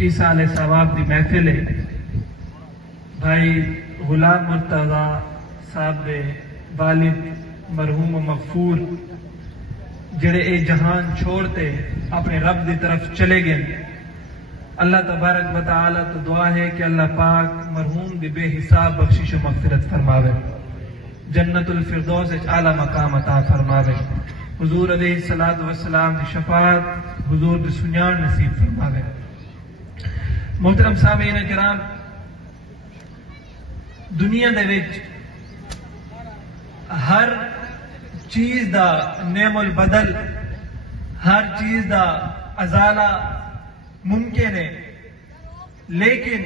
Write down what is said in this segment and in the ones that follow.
ایسال ثواب دی محفل ہے. بھائی غلام مرتضی صاحب دے والد مرحوم و مغفور جڑے اے جہان چھوڑتے اپنے رب دی طرف چلے گئے. اللہ تبارک و تعالی تو دعا ہے کہ اللہ پاک مرحوم دی بے حساب بخشش و مغفرت فرماوے، جنت الفردوس اعلی مقام عطا فرماوے، حضور علیہ الصلوۃ والسلام دی شفاعت حضور دی سنیان نصیب فرماوے. محترم سامعین کرام، دنیا دے وچ ہر چیز دا نعم البدل، ہر چیز دا ازالہ ممکن ہے، لیکن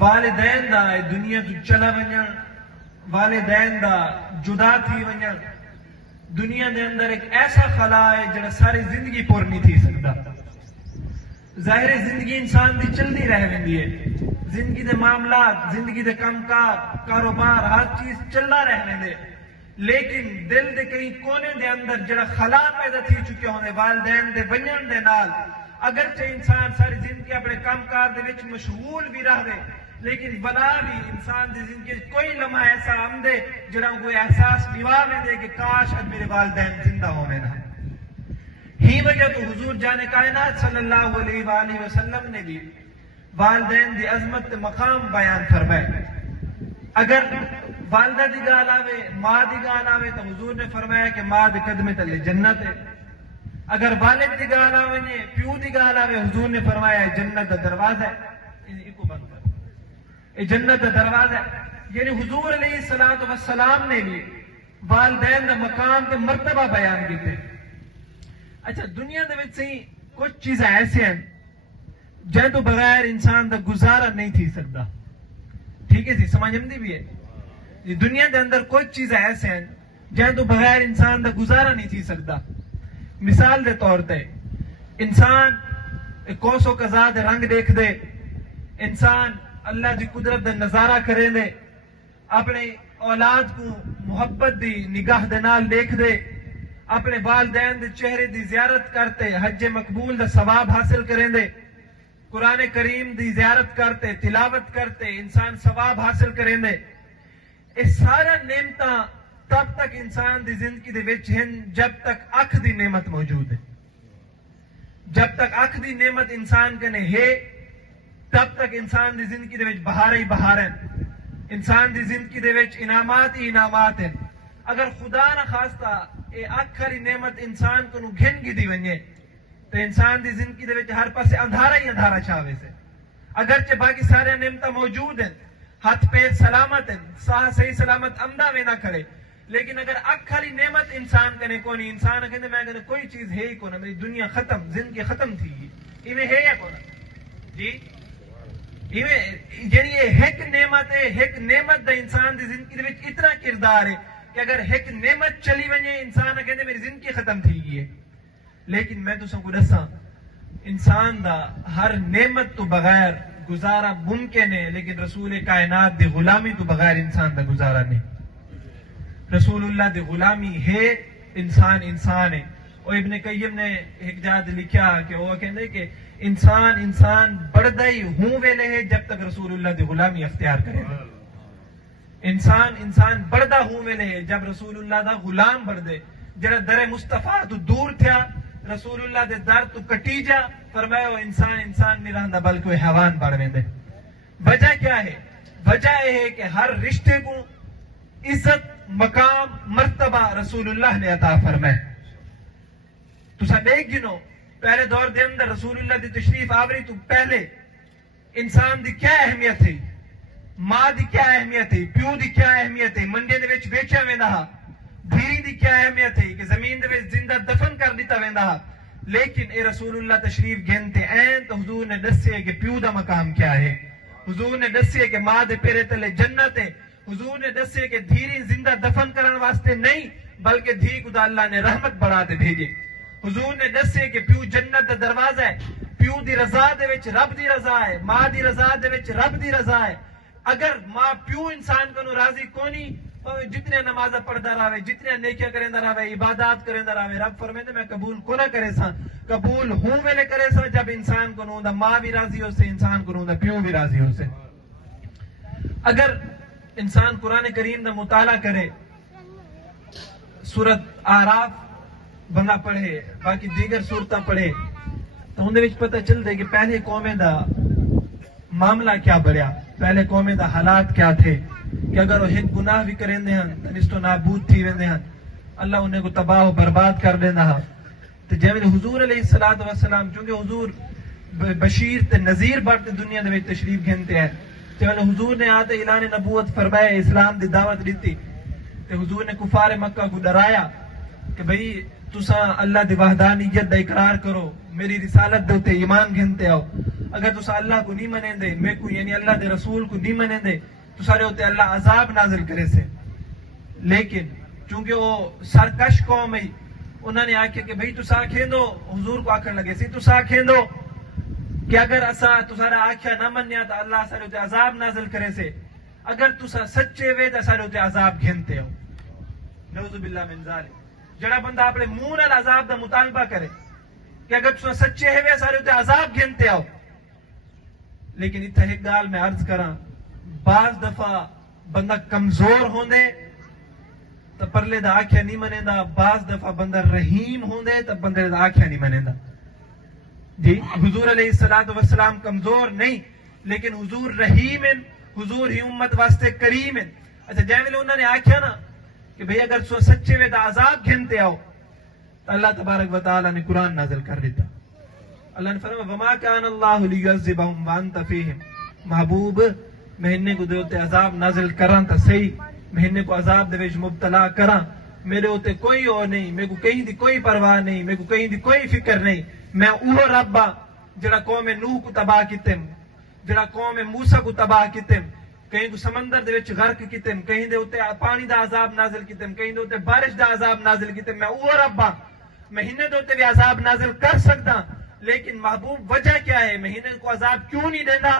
والدین دا دنیا تو چلا ونجن، والدین دا جدا تھی ونجن، دنیا دے اندر ایک ایسا خلا ہے جڑا ساری زندگی پور نہیں تھی سکتا. ظاہر زندگی انسان دی چلتی رہ ویندی ہے، زندگی دے معاملات، زندگی دے کام کار، کاروبار، ہر چیز چلتا رہ ویندے، لیکن دل دے کئی کونے دے اندر جڑا خلا پیدا تھی چکے ہونے والدین دے بنجن دے نال، اگرچہ انسان ساری زندگی اپنے کام کار دے وچ مشغول بھی رہے، لیکن بلا بھی انسان دی زندگی کوئی لمحہ ایسا آمدے جڑا کوئی احساس دیوا میں دے کہ کاش اب میرے والدین زندہ ہونے نہ. ہی وجہ تو حضور جان کائنات صلی اللہ علیہ وآلہ وسلم نے بھی والدین دی عظمت مقام بیان فرمائے. اگر والدہ دی گال آوے، ماں دی گال آوے تو حضور نے فرمایا کہ ماں دی قدمے تلے جنت ہے. اگر والد دی گال آوے نے، پیو دی گال آوے، حضور نے فرمایا جنت دا دروازہ ہے. کو بند کر، یہ جنت دا دروازہ ہے. یعنی حضور علیہ الصلوۃ والسلام نے بھی والدین دا مقام تے مرتبہ بیان کیتے. اچھا، دنیا دے وچ صحیح کچھ چیزیں ایسے ہیں جن تو بغیر انسان دا گزارا نہیں تھی سکتا. ٹھیک ہے جی، سمجھ آمدی بھی ہے. دنیا دے اندر کچھ چیزیں ایسے ہیں جن تو بغیر انسان دا گزارا نہیں تھی سکتا. مثال دے طور تے انسان کوسو قضا دے رنگ دیکھ دے، انسان اللہ دی قدرت دا نظارہ کرے دے، اپنے اولاد کو محبت دی نگاہ دے نال دیکھ دے، اپنے والدین دے چہرے دی زیارت کرتے حج مقبول دا ثواب حاصل کریں دے، قرآن کریم دی زیارت کرتے تلاوت کرتے انسان ثواب حاصل کریں دے. اس سارا نعمتاں تب تک انسان دی زندگی دے وچ ہیں جب تک اکھ دی نعمت موجود ہے. جب تک اکھ دی نعمت انسان کنے ہے تب تک انسان دی زندگی دے وچ بہار ہی بہار ہیں، انسان دی زندگی دے وچ انعامات ہی انعامات ہیں. اگر خدا نہ خواستہ اے اکھ والی نعمت انسان کو نو گھن گی دی ونجے تو انسان دی زندگی دے وچ ہر پاسے اندھارا ہی اندھارا چھاوے سے. اگرچہ باقی سارے نعمتاں موجود ہیں، ہاتھ پیر سلامت ہیں، ساہ صحیح سلامت امدہ میں نہ کھڑے، لیکن اگر اکھ والی نعمت انسان کنے کونی، انسان کہنے میں کہنے کوئی چیز ہے ہی کونا، میری دنیا ختم، زندگی ختم تھی گی، ایویں ہے یا کونا جی؟ یعنی یہ ایک نعمت ہے، ایک نعمت دا انسان دی زندگی دے وچ اتنا کردار ہے کہ اگر ایک نعمت چلی ونجے انسان کہنے میری زندگی ختم تھی گئی ہے. لیکن میں تساں کو دساں انسان دا ہر نعمت تو بغیر گزارا ممکن ہے، لیکن رسول کائنات دی غلامی تو بغیر انسان دا گزارا نہیں. رسول اللہ دی غلامی ہے، انسان انسان ہے. اور ابن قیم نے ایک جاد لکھا کہ وہ کہندے کہ انسان بڑھدا ہی ہوں ویلے ہے جب تک رسول اللہ دی غلامی اختیار کرے. انسان بڑھدا ہوں ویلے ہے جب رسول اللہ دا غلام بڑھ دے. جڑا در مصطفیٰ تو دور تھیا، رسول اللہ دے در تو کٹی جا، فرمایا وہ انسان نہیں رہندا بلکہ وہ حیوان بڑھ ویندے. وجہ کیا ہے؟ وجہ یہ ہے کہ ہر رشتے کو عزت، مقام، مرتبہ رسول اللہ نے عطا فرمائے. تو سب ایک گنو پہلے دور دے اندر رسول اللہ دی تشریف آوری تو پہلے انسان دی کیا اہمیت ہے، ماں دی کیا اہمیت ہے، پیو دی کیا اہمیت ہے، منڈے دے وچ بیچیا ویندا ہا، دھیری دی کیا اہمیت ہے کہ زمین دے وچ زندہ دفن کر دیتا ویندا ہا. لیکن اے رسول اللہ تشریف گھنتے این تو حضور نے دسے کہ پیو دا مقام کیا ہے، حضور نے دسے کہ ماں دے پیرے تلے جنت ہے، حضور نے دسے کہ دھیری زندہ دفن کرن واسطے نہیں بلکہ دھی کو اللہ نے رحمت بڑھا دے بھیجے. حضور نے دسے کہ پیو جنت دا دروازہ ہے، پیو دی رضا دے وچ رب دی رضا ہے، ماں دی رضا دے وچ رب دی رضا ہے. اگر ماں پیو انسان کو راضی کونی جتنے نماز پڑھتا رہے جتنے نیکیاں کریندا رہے عبادات کریندا رہے رب فرمائے میں قبول کو نہ کرے سا قبول ہوں ویلے کرے سا جب انسان کو نوں دا ماں بھی راضی ہو سے انسان کو نوں دا پیو بھی راضی ہو سے اگر انسان قرآن کریم دا مطالعہ کرے سورت آراف بندہ پڑھے باقی دیگر سورتاں پڑھے تو اندے وچ پتہ چلتا ہے کہ پہلے قومیں دا معاملہ کیا بڑھیا پہلے قومیں دا حالات کیا تھے کہ اگر وہ ایک گناہ بھی کریں دے ہن تو نستو نابود تھی ویندے ہن اللہ انہیں کو تباہ و برباد کر دینا ہا تو جیویں حضور علیہ السلام چونکہ حضور بشیر تے نذیر بڑھتے دنیا دے وچ تشریف گھنتے ہیں جیویں حضور نے آتے اعلان نبوت فرمایا اسلام دی دعوت دیتی تے حضور نے کفار مکہ کو ڈرایا کہ بھئی تساں اللہ دی وحدانیت دا اقرار کرو میری رسالت دے تے ایمان گھنتے آؤ اگر تساں اللہ کو نہیں منیں دے میں کو یعنی اللہ دے رسول کو نہیں منیں دے تو سارے ہوتے اللہ عذاب نازل کرے سے لیکن چونکہ وہ سرکش قوم ہے انہوں نے آکھیا کہ بھئی تساں کھیندو حضور کو آکھن لگے سی تساں کھیندو کہ اگر اسا تسارا آکھیا نہ منیا تو اللہ سارے ہوتے عذاب نازل کرے سے اگر تساں سچے وے تو سارے ہوتے عذاب گھنتے ہو نعوذ باللہ من ذالک جڑا بندہ اپنے منہ نال عذاب دا مطالبہ کرے کہ اگر تساں سچے ہوئے سارے ہوتے عذاب گھنتے ہو لیکن اتھا ایک گال میں عرض کراں بعض دفعہ بندہ کمزور ہوندے تو پرلے دا آکھیا نہیں منے دا بعض دفعہ بندہ رحیم ہوندے تو بندے دا آکھیا نہیں منے دا جی حضور علیہ السلام کمزور نہیں لیکن حضور رحیم ہیں حضور ہی امت واسطے کریم ہیں اچھا جیویں انہوں نے آکھیا نا کہ بھئی اگر سو سچے وے دا عذاب گھنتے آؤ تو اللہ تبارک و تعالی نے قرآن نازل کر دیتا اللہ نے فرمایا وما کان اللہ لیعذبہم وانت فیہم محبوب مہینے کو دے عذاب نازل کران تا صحیح مہینے کو عذاب دے وچ مبتلا کران میرے ہوتے کوئی اور نہیں میرے کو کہیں دی کوئی پرواہ نہیں میرے کو کہیں دی کوئی فکر نہیں میں اوہ رب جڑا قوم نوح کو تباہ کیتم جڑا قوم موسیٰ کو تباہ کیتم کہیں کو سمندر دے وچ غرق کیتم کہیں دے ہوتے پانی دا عذاب نازل کیتم کہیں دے ہوتے بارش دا عذاب نازل کیتم میں اوہ رب مہینے دے ہوتے بھی عذاب نازل کر سکتا لیکن محبوب وجہ کیا ہے مہینے کو عذاب کیوں نہیں دینا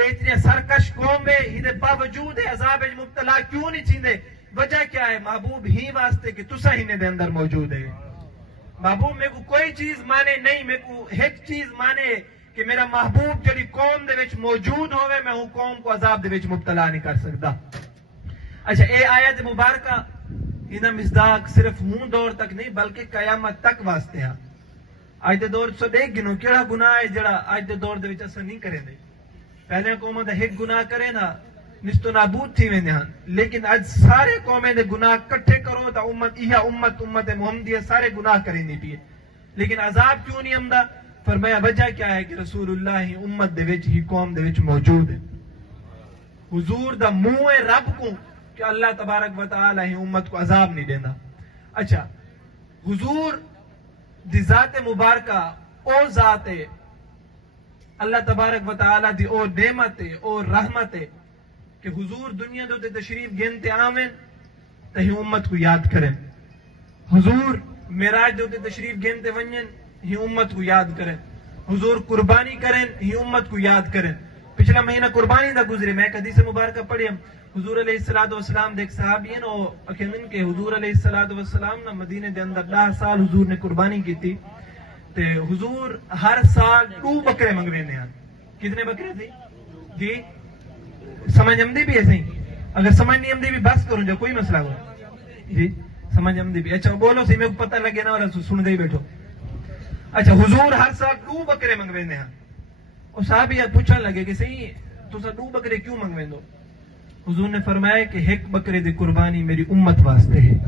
اتنے سرکش قوم ہے ہی باوجود عذاب مبتلا کیوں نہیں چیندے وجہ کیا ہے محبوب ہی واسطے کہ تسا ہی نے دے اندر موجود ہے محبوب میں کو کوئی چیز مانے نہیں میں کو ایک چیز مانے کہ میرا محبوب جڑی قوم دے وچ موجود ہوئے میں ہوں قوم کو عذاب دے وچ مبتلا نہیں کر سکتا اچھا اے آیت مبارکہ انہاں مصداق صرف ہوں دور تک نہیں بلکہ قیامت تک واسطے ہیں آج دے دور سو دیکھ گنو کیڑا گناہ ہے جڑا آج دے دور دے وچ اساں نہیں کریں دے پہلے قوموں دا ایک گناہ کرے نا نستو نابود تھی ویندے ہن لیکن آج سارے قومیں دے گناہ کٹھے کرو تا امت محمدیہ سارے گناہ کریں نہیں پیے لیکن عذاب کیوں نہیں آمدا فرمایا وجہ کیا ہے کہ رسول اللہ ہی امت دے وچ ہی قوم دے وچ موجود ہے حضور دا منہ رب کو کہ اللہ تبارک و تعالی ہی امت کو عذاب نہیں دینا اچھا حضور دی ذات مبارکہ او ذات ہے اللہ تبارک و تعالی دی او نعمت ہے او رحمت ہے کہ حضور دنیا دے تشریف گنتے آمین تو ہی امت کو یاد کریں حضور معراج دے تشریف گنتے ونجن ہی امت کو یاد کریں حضور قربانی کریں ہی امت کو یاد کریں پچھلا مہینہ قربانی دا گزرے میں ایک حدیث مبارکہ پڑھی ہم حضور علیہ السلام دیکھ صحابی ہیں او اکھن کہ حضور علیہ السلام نا مدینے دے اندر 10 سال حضور نے قربانی کی تھی تے حضور ہر سال 2 بکرے منگوے ہیں کتنے بکرے تھے جی سمجھ امدی بھی ایسے ہی اگر سمجھ نہیں امدی بھی بس کروں جو کوئی مسئلہ ہو جی سمجھ امدی بھی اچھا بولو سی میں کو پتہ لگے نا اور سن دے ہی بیٹھو اچھا حضور ہر سال 2 بکرے منگوے ہیں اور صحابی پوچھنے لگے کہ صحیح تو سا 2 بکرے کیوں منگوے دو حضور نے فرمایا کہ ایک بکرے دی قربانی میری امت واسطے ہے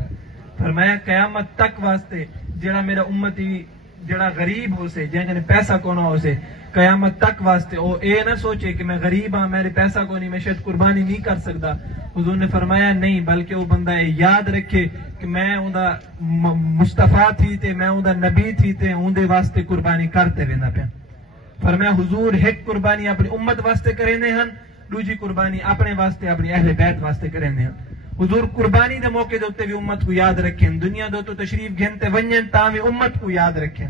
فرمایا قیامت تک واسطے جڑا میرا امتی جڑا غریب ہو سے جن پیسہ کو نہ ہو سے قیامت تک واسطے او اے نہ سوچے کہ میں غریب ہاں میرے پیسہ کو نہیں میں شاید قربانی نہیں کر سکتا حضور نے فرمایا نہیں بلکہ وہ بندہ یاد رکھے کہ میں اوندا مصطفیٰ تھی تے میں اوندا نبی تھی تے اوندے واسطے قربانی کرتے ویندا پیا فرمایا حضور ایک قربانی اپنی امت واسطے کریندے ہن دوسری قربانی اپنے واسطے اپنی اہل بیت واسطے کریندے ہن حضور قربانی دے موقع دے اوتے بھی امت کو یاد رکھیں دنیا دے تو تشریف گھنتے ونجن تاں بھی امت کو یاد رکھیں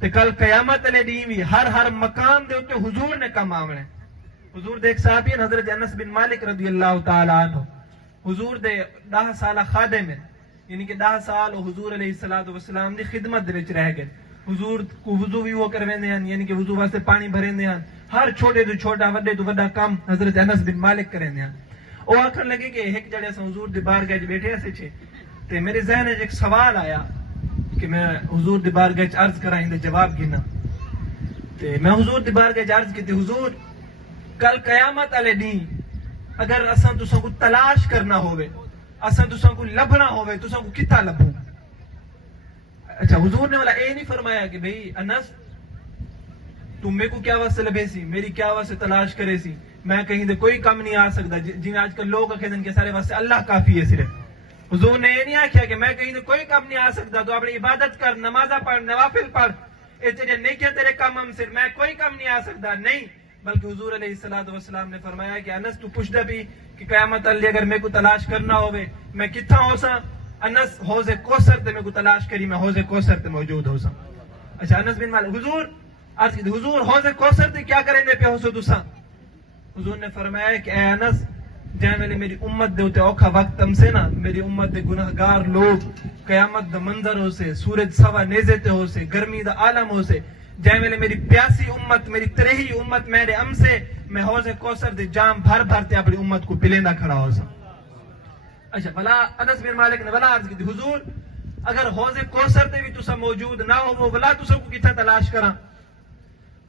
تے کل قیامت علیہ دین بھی ہر مقام دے اوتے حضور نے کم آونے حضور دیکھ صحابی حضرت انس بن مالک رضی اللہ تعالی عنہ حضور دے 10 سالہ خادم ہیں، یعنی کہ 10 سال حضور علیہ السلام دی خدمت دے وچ رہ گئے. حضور کو وضو بھی وہ کرویندے ہیں، یعنی کہ وضو واسطے پانی بھریندے ہیں. ہر چھوٹے تو چھوٹا وڈے تو وڈا کام حضرت انس بن مالک کریندے ہیں. وہ آکھن لگے کہ ایک جڑے اساں حضور دی بارگاہ وچ بیٹھے سے چھے تے میرے ذہن وچ ایک سوال آیا کہ میں حضور دی بارگاہ وچ عرض کراں دے جواب گنا. تے میں حضور دی بارگاہ وچ عرض کیتی، حضور کل قیامت والے دن اگر اساں تساں کو تلاش کرنا ہوے، اساں تساں کو لبھنا ہوے، تساں کو کتا لبھوں؟ اچھا حضور نے والا اے نہیں فرمایا کہ بھئی انس تم میرے کو کیا واسطے لبے سی، میری کیا واسطے تلاش کرے سی، میں کہیں دے کوئی کم نہیں آ سکتا جی آج کل لوگ کہتے کہ سارے واسطے اللہ کافی ہے صرف. حضور نے یہ نہیں آخیا کہ میں کہیں دے کوئی کم نہیں آ سکتا، تو اپنی عبادت کر، نمازہ پڑھ، نوافل پڑھ، اے تیرے نیکیاں تیرے کم ہم صرف میں کوئی کم نہیں آ سکتا. نہیں، بلکہ حضور علیہ السلام نے فرمایا کہ انس تو پوچھ دے بھی کہ قیامت اللہ اگر میرے کو تلاش کرنا ہوئے میں کتھا ہو سا؟ انس حوض کوثر تے میرے کو تلاش کری، میں حوض کوثر تے موجود ہو سا. اچھا انس بن مالک حضور عرض کی حضور حوض کوثر تے کیا کریں دے پہ ہو سو تساں؟ حضور نے فرمایا کہ اے انس جہاں ویلے میری امت دے ہوتے اوکھا وقت ہم سے نا، میری امت دے گناہگار لوگ قیامت دا منظر ہو سے، سورج سوا نیزے تے ہو سے، گرمی دا عالم ہو سے، جہاں ویلے میری پیاسی امت، میری ترہی امت میرے ام سے میں حوض کوثر دے جام بھر بھر تے اپنی امت کو پلیندہ کھڑا ہو سا. اچھا بلا انس بن مالک نے بلا عرض کی حضور اگر حوض کوثر تے بھی تسا موجود نہ ہو وہ بلا تسا کو کتھا تلاش کراں؟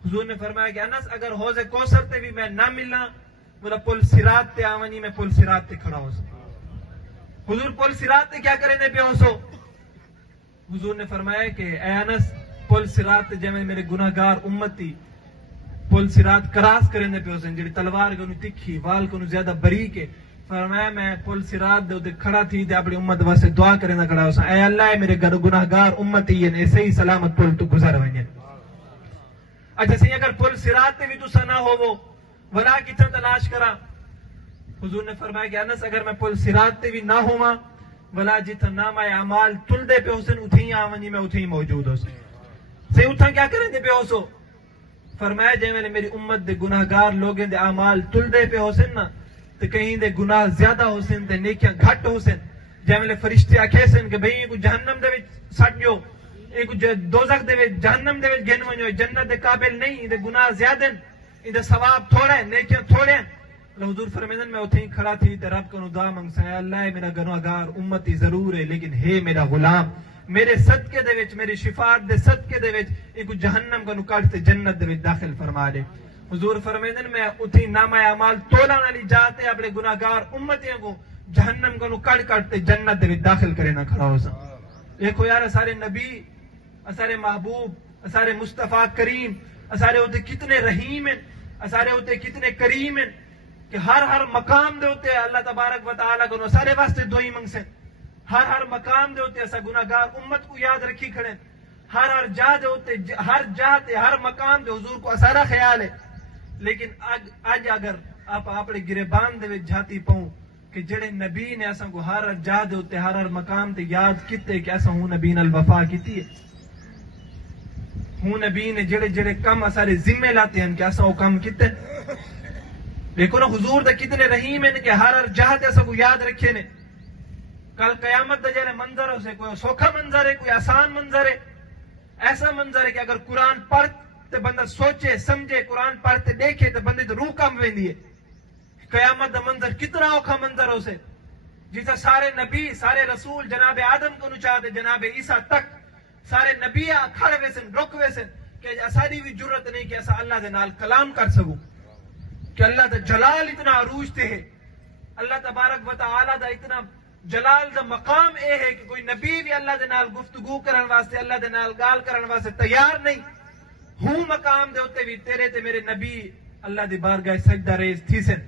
حضور نے فرمایا کہ انس اگر حوض کوثر تے بھی میں نہ ملنا بولا پل صراط تے آونی میں پل صراط تے کھڑا ہو سا. حضور پل صراط تے کیا کریں دے پہ ہو سو؟ حضور نے فرمایا کہ اے انس پل صراط تے جمع میرے گناہگار امتی پل صراط کراس کریں دے پہ ہو سن، جڑی تلوار کو تکھی وال کو زیادہ باریک ہے. فرمایا میں پل صراط دے تے کھڑا تھی تے اپنی امت واسطے دعا کریں دا کھڑا ہو سا، اے اللہ میرے گناہگار امتی ہیں صحیح سلامت پل تو گزر ونجن. اچھا سی اگر پل صراط تے بھی تسا نہ ہوو ولا کتھا تلاش کرا؟ حضور نے فرمایا کہ انس اگر میں پل صراط تے بھی نہ ہوا ولا جتھا نام اعمال تل دے پہ حسن اتھی آونی میں اتھی موجود ہو سن. سے اتھا کیا کریں دے پہ ہو سو؟ فرمایا جے میں نے میری امت دے گناہگار لوگیں دے اعمال تل دے پہ حسن نا تے کہیں دے گناہ زیادہ حسن تے نیکیاں گھٹ حسن. جے میں نے فرشتے آکھے سن کہ بھئی کو جہنم دے وچ سٹ جو، ایک دوزخ دے وچ جہنم دے وچ گن ونجو، جنت دے قابل نہیں، دے گناہ زیادہ ہیں، دے ثواب تھوڑا ہے، نیکیاں تھوڑے ہیں. حضور فرمیدن میں اتھے ہی کھڑا تھی تے رب کو دعا منگسا ہے اللہ میرا گناہگار امتی ضرور ہے لیکن ہے میرا غلام، میرے صدقے دے وچ میری شفاعت دے صدقے دے وچ ایک جہنم کو کٹ تے جنت دے وچ داخل فرما دے. حضور فرمیدن میں اتھی نامہ اعمال تولن والی جاتے اپنے گناہگار امتیوں کو جہنم کو کٹ تے جنت دے وچ داخل کرے نہ کھڑا ہو سا. دیکھو یار سارے نبی، سارے محبوب، سارے مصطفیٰ کریم، سارے ہوتے کتنے رحیم ہیں، سارے ہوتے کتنے کریم ہیں کہ ہر مقام دے ہوتے اللہ تبارک و تعالیٰ کو سارے واسطے دعائی منگسے. ہر مقام دے ہوتے ایسا گناہگار امت کو یاد رکھی کھڑے، ہر جا دے ہوتے ہر جا تے ہر مقام دے حضور کو سارا خیال ہے. لیکن آج اگر آپ اپنے گریبان دے وچ جھاتی پاؤں کہ جڑے نبی نے ایسا کو ہر جا دے ہوتے ہر مقام تے یاد کیتے کہ ایسا ہوں نبی نے الوفا کیتی ہے، ہوں نبی نے جڑے جڑے کم سارے ذمے لاتے ہیں کہ ایسا وہ کم کیتے. دیکھو نا حضور دے کتنے رحیم ہیں کہ ہر جہت ایسا کو یاد رکھے نے. کل قیامت دے جڑے منظر ہو سے کوئی سوکھا منظر ہے، کوئی آسان منظر ہے، ایسا منظر ہے کہ اگر قرآن پڑھ تے بندہ سوچے سمجھے، قرآن پڑھ تے دیکھے تے بندے تے روح کم ویندی ہے. قیامت دا منظر کتنا اوکھا منظر ہو سے جیسا سارے نبی سارے رسول جناب آدم کو نچاتے جناب عیسیٰ تک سارے نبی کھڑے ویسن رک ویسن کہ اساری بھی جرت نہیں کہ ایسا اللہ دے نال کلام کر سکوں، کہ اللہ دا جلال اتنا عروج تے ہے، اللہ تبارک و تعالی دا اتنا جلال دا مقام اے ہے کہ کوئی نبی بھی اللہ دے نال گفتگو کرن واسطے اللہ دے نال گال کرن واسطے تیار نہیں. ہوں مقام دے ہوتے بھی تیرے تے میرے نبی اللہ دی بارگاہ سجدہ ریز تھی سن.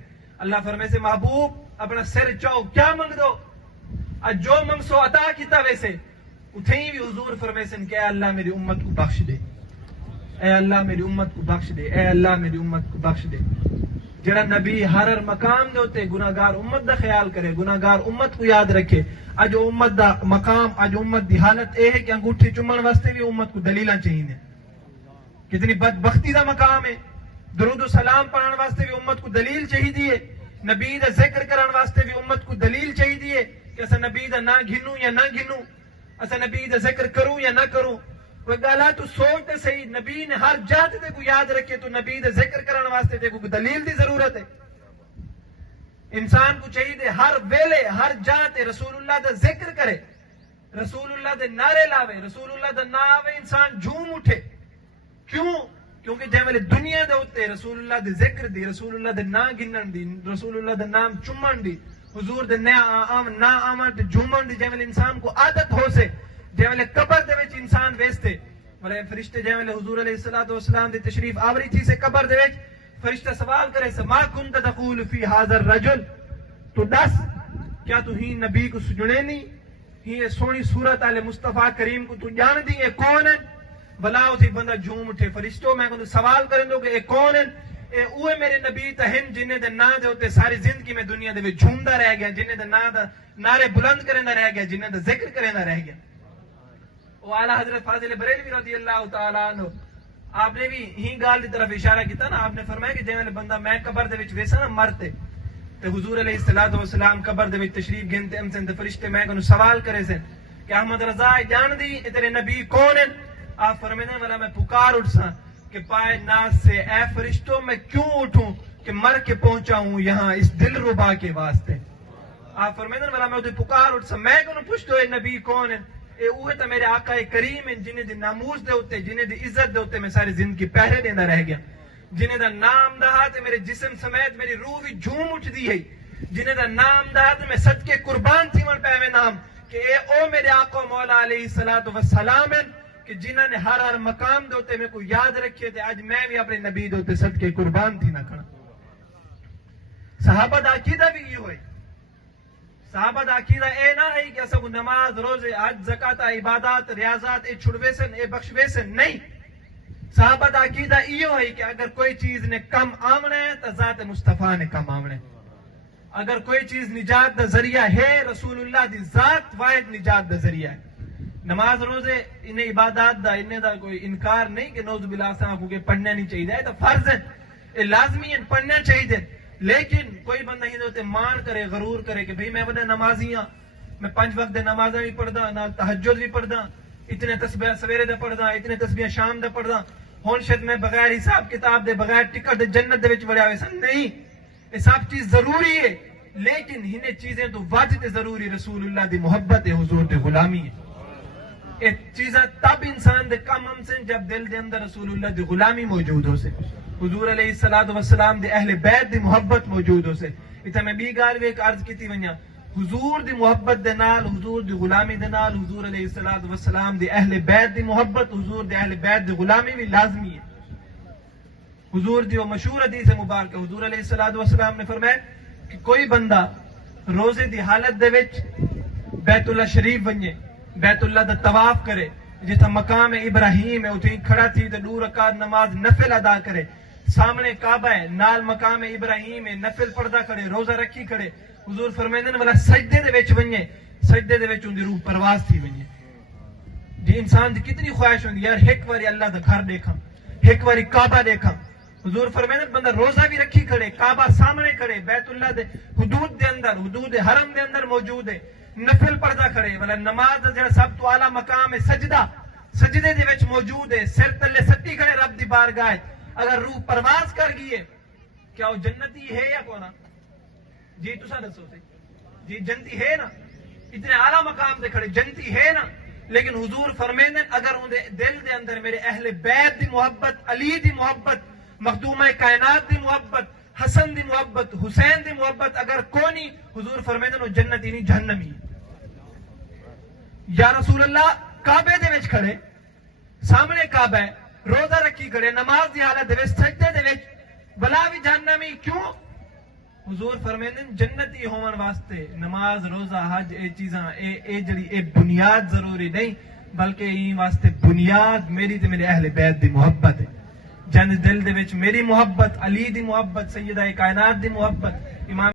اللہ فرمائے سے محبوب اپنا سر چاہو کیا منگ دو، جو منگ سو عطا کیتا ویسے. اتھیں بھی حضور فرمائے سن کہ اے اللہ میری امت کو بخش دے، اے اللہ میری امت کو بخش دے، اے اللہ میری امت کو بخش دے. جڑا نبی ہر مقام دے ہوتے گناہگار امت دا خیال کرے، گناہگار امت کو یاد رکھے. اج امت دا مقام، اج امت دی حالت اے ہے کہ انگوٹھی چومن واسطے بھی امت کو دلیلاں چاہیے. کتنی بدبختی دا مقام ہے. درود و سلام پڑھن واسطے بھی امت کو دلیل چاہیے. نبی دا ذکر کرن واسطے بھی امت کو دلیل چاہیے کہ اسا نبی دا نہ گھنوں یا نہ گھنوں، اسا نبی دا ذکر کروں یا نہ کروں۔ وہ گالا تو سوچ تے صحیح، نبی نے ہر جات تے کو یاد رکھے تو نبی دا ذکر کرن واسطے تے کو دلیل دی ضرورت ہے۔ انسان کو چاہیے ہر ویلے ہر جات رسول اللہ دا ذکر کرے، رسول اللہ دے نعرے لاوے، رسول اللہ دا نام آوے انسان جھوم اٹھے۔ کیوں؟ کیونکہ جے ویلے دنیا دے اوتے رسول اللہ دے ذکر دی، رسول اللہ دے نام گنن دی، رسول اللہ دے نام چومن دی، حضور دے نا آمن تے جھومن دی، جے ویلے انسان کو عادت ہو سے، جے ویلے قبر دے وچ انسان ویستے، بلے فرشتے جے ویلے حضور علیہ الصلوۃ والسلام دی تشریف آوری تھی سے قبر دے وچ، فرشتہ سوال کرے سے ما کنت تقول فی ھذا الرجل، تو دس کیا تو ہی نبی کو سجنے نہیں، ہی سونی صورت والے مصطفیٰ کریم کو تو جان دی اے کون ہے؟ بلا اسی بندہ جھوم اٹھے، فرشتوں میں کو سوال کریں دو کہ اے کون ہے؟ اے اوے میرے نبی تہن جنہیں دے نا دے ہوتے ساری زندگی میں دنیا دے وچ جھومدا رہ گیا، جنہیں دے نا دا نعرے بلند کرنا رہ گیا، جنہیں دا ذکر کرنا رہ گیا۔ وہ اعلیٰ حضرت فاضل بریلوی رضی اللہ تعالیٰ عنہ آپ نے بھی ہی گال دی طرف اشارہ کیتا نا، آپ نے فرمایا کہ جے بندہ میں قبر دے وچ ویسا نا مرتے تے حضور علیہ الصلوۃ والسلام قبر دے وچ تشریف گھنتے ہم سن تے فرشتے میں کو سوال کرے سن کہ احمد رضا جان دی اے تیرے نبی کون ہیں؟ آپ فرمانے والا میں پکار اٹھساں کہ پائے ناز سے اے فرشتوں میں کیوں اٹھوں کہ مر کے پہنچا ہوں یہاں اس دل ربا کے واسطے۔ آپ فرمانے والا میں پکار اٹھساں میں کو پوچھتو اے نبی کون ہیں؟ اے اوہ تے میرے آقا کریم ہیں جنہیں دی ناموس دے ہوتے، جنہیں دی عزت دے ہوتے میں ساری زندگی پہرے دینا رہ گیا، جنہیں دا نام دہا تے میرے جسم سمیت میری روح بھی جھوم اٹھ دی ہے، جنہیں دا نام دہا تے میں صدقے قربان تھی من پہ میں نام کہ اے او میرے آقا مولا علیہ الصلوۃ والسلام ہیں کہ جنہوں نے ہر مقام دے ہوتے میں کو یاد رکھے تھے، آج میں بھی اپنے نبی دے ہوتے صدقے قربان تھی نہ کھڑا۔ صحابہ دا عقیدہ بھی یہ ہوئے، صحابہ دا عقیدہ اے نہ ہے کہ ایسا کو نماز روزے حج زکات عبادات ریاضات اے چھڑوے سن اے بخشوے سن، نہیں، صحابہ دا عقیدہ یہ ہے کہ اگر کوئی چیز نے کم آمنا ہے تو ذات مصطفیٰ نے کم آمنا ہے، اگر کوئی چیز نجات دا ذریعہ ہے رسول اللہ دی ذات واحد نجات دا ذریعہ ہے۔ نماز روزے انہیں عبادات دا انہیں دا کوئی انکار نہیں کہ نوز باللہ کو کہ پڑھنا نہیں چاہیے، تو فرض ہے، یہ لازمی ہے پڑھنا چاہیے، لیکن کوئی بندہ ہی ہوتے مان کرے غرور کرے کہ بھئی میں بڑا نمازی ہاں، میں 5 وقت نمازیں بھی پڑھدا، نہ تہجد بھی پڑھدا، اتنے تسبیح سویرے دے پڑھدا، اتنے تسبیح شام دے پڑھدا، ہون شاید میں بغیر حساب کتاب دے بغیر ٹکٹ دے جنت دے وچ وڑیا ہوئے سن، نہیں، یہ سب چیز ضروری ہے، لیکن انہیں چیزیں تو واجب ضروری رسول اللہ دی محبت ہے، حضور دی غلامی ہے۔ یہ چیزیں تب انسان دے کم ہم سے جب دل دے اندر رسول اللہ دی غلامی موجود ہو سے، حضور علیہ الصلوۃ والسلام دے اہل بیت دی محبت موجود ہو سے۔ اتنا میں بھی گال بھی ایک عرض کی تھی ونیا، حضور دی محبت دے نال، حضور دی غلامی دے نال، حضور علیہ الصلوۃ والسلام دے اہل بیت دی محبت، حضور دے اہل بیت دی غلامی بھی لازمی ہے۔ حضور دی وہ مشہور حدیث مبارک حضور علیہ الصلوۃ والسلام نے فرمایا کہ کوئی بندہ روزے دی حالت دے وچ بیت اللہ شریف ونجے، بیت اللہ دا طواف کرے، جتھا مقام ابراہیم ہے اتھیں کھڑا تھی تے 2 رکعت نماز نفل ادا کرے، سامنے کعبہ ہے، نال مقام ابراہیم ہے، نفل پڑھدا کھڑے، روزہ رکھی کھڑے، حضور فرمائندے والا سجدے دے وچ ونجے، سجدے دے وچ اون دی روح پرواز تھی ونجے۔ جی انسان دی کتنی خواہش ہوندی یار ایک باری اللہ دا گھر دیکھاں، ایک باری کعبہ دیکھاں۔ حضور فرمائندے بندہ روزہ بھی رکھی کھڑے، کعبہ سامنے کھڑے، بیت اللہ دے حدود دے اندر، حدود حرم دے اندر موجود ہے، نفل پڑھدا کھڑے، والا نماز دا جڑا سب تو اعلیٰ مقام ہے سجدہ، سجدے دے وچ موجود ہے، سر تلے سٹی کھڑے رب دی بارگاہ، اگر روح پرواز کر گئی ہے کیا وہ جنتی ہے یا کونا؟ جی تسا دسو سی، جی جنتی ہے نا، اتنے اعلیٰ مقام دے کھڑے جنتی ہے نا، لیکن حضور فرمیندے اگر ان دل دے اندر میرے اہل بیت دی محبت، علی دی محبت، مخدومہ کائنات دی محبت، حسن دی محبت، حسین دی محبت اگر کونی، حضور فرمیندے وہ جنتی نہیں جہنمی۔ یا رسول اللہ کعبے دے وچ کھڑے، سامنے کعبہ ہے، روزہ رکھی کھڑے، نماز دی حالت دے وچ سجدے دے وچ، بلا بھی جہنمی کیوں؟ حضور فرمیندے جنتی ہون واسطے نماز روزہ حج اے چیزاں اے جڑی اے بنیاد ضروری نہیں، بلکہ این واسطے بنیاد میری تے میرے اہل بیت دی محبت ہے، جن دل دے وچ میری محبت، علی دی محبت، سیدہ کائنات دی محبت، امام